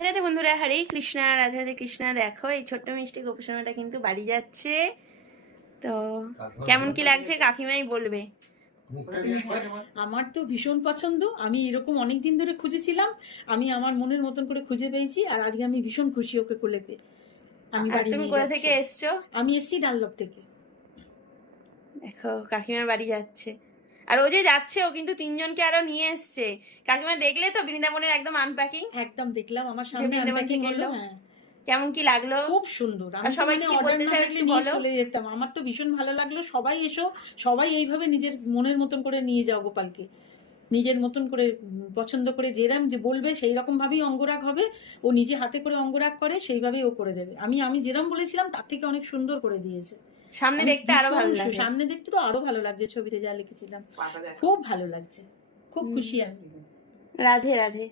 রাধে বন্ধুরা, হরে কৃষ্ণা, রাধে রাধে কৃষ্ণা। দেখো এই ছোট্ট মিষ্টি গোপসোনাটা কিন্তু বাড়ি যাচ্ছে। তো কেমন কি লাগছে কাকিমাই বলবে। আমার তো ভীষণ পছন্দ। আমি এরকম অনেক দিন ধরে খুঁজেছিলাম, আমি আমার মনের মতন করে খুঁজে পেয়েছি, আর আজকে আমি ভীষণ খুশি ওকে কোলে পেয়ে। আমি বাড়ি তুমি নিয়ে কোথা যাচ্ছি। থেকে এসছো? আমি এসছি ডানলপ থেকে। দেখো কাকিমার বাড়ি যাচ্ছে, আর ও যে যাচ্ছে ও কিন্তু তিনজনকে আরো নিয়ে এসছে। কাকিমা দেখলে তো বৃন্দাবনের একদম আনপ্যাকিং? একদম দেখলাম, আমার যে সামনে বৃন্দাবন আনপ্যাকিং থেকে হলো। এলো। হ্যাঁ, কেমন কি লাগলো? খুব সুন্দর। আর আমি তো সবাইকে মানে কি অর্ডার বলতে না চাও থাকলে একটু নিয়ে বলো। চলে যেতাম। আমার তো ভীষণ ভালো লাগলো। সবাই এসো, সবাই এইভাবে নিজের মনের মতন করে নিয়ে যাও গোপালকে। নিজের মতন করে পছন্দ করে যেরাম যে বলবে সেই রকম ভাবেই অঙ্গরাগ হবে। ও নিজে হাতে করে অঙ্গরাগ করে, সেইভাবেই ও করে দেবে। আমি যেরকম বলেছিলাম তার থেকে অনেক সুন্দর করে দিয়েছে। সামনে দেখতে আরো ভালো লাগে। সামনে দেখতে তো আরো ভালো লাগছে, ছবিতে যা লিখেছিলাম খুব ভালো লাগছে। খুব খুশি আমি। রাধে রাধে।